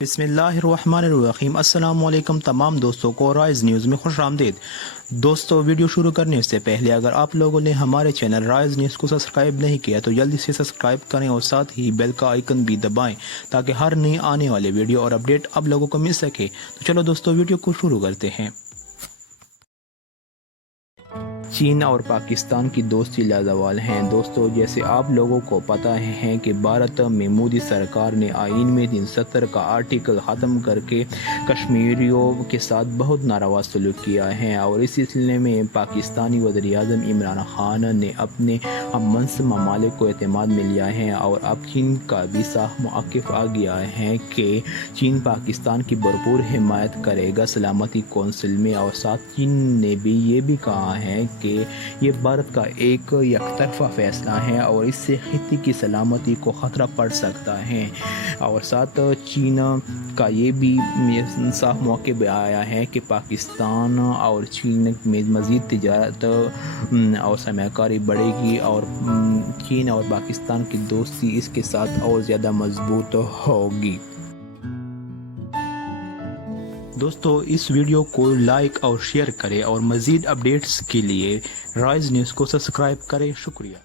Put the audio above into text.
बिस्मिल्लाहिर्रहमानिर्रहीम। अस्सलाम वालेकुम तमाम दोस्तों को राइज न्यूज़ में खुश आमदीद। दोस्तों, वीडियो शुरू करने से पहले अगर आप लोगों ने हमारे चैनल राइज न्यूज़ को सब्सक्राइब नहीं किया तो जल्दी से सब्सक्राइब करें और साथ ही बेल का आइकन भी दबाएं ताकि हर नई आने वाले वीडियो और अपडेट आप लोगों को मिल सके। तो चलो दोस्तों, वीडियो को शुरू करते हैं। चीन और पाकिस्तान की दोस्ती लाजवाल हैं। दोस्तों, जैसे आप लोगों को पता है कि भारत में मोदी सरकार ने आइन में 370 का आर्टिकल ख़त्म करके कश्मीरियों के साथ बहुत नारवा सलूक किया है और इस सिलसिले में पाकिस्तानी वज़ीर-ए-आज़म इमरान खान ने अपने हममंसब ममालिक को एतमाद में लिया है और अब चीन का भी साफ मौक़िफ़ आ गया है कि चीन पाकिस्तान की भरपूर हिमायत करेगा सलामती कौंसिल में। और साथ चीन ने भी ये भी कहा है कि ये भारत का एक यकतरफा फैसला है और इससे खित्ते की सलामती को ख़तरा पड़ सकता है। और साथ चीन का ये भी साफ मौके पे आया है कि पाकिस्तान और चीन में मज़ीद तिजारत और सरमायाकारी बढ़ेगी और चीन और पाकिस्तान की दोस्ती इसके साथ और ज़्यादा मजबूत होगी। दोस्तों, इस वीडियो को लाइक और शेयर करें और मज़ीद अपडेट्स के लिए राइज न्यूज़ को सब्सक्राइब करें। शुक्रिया।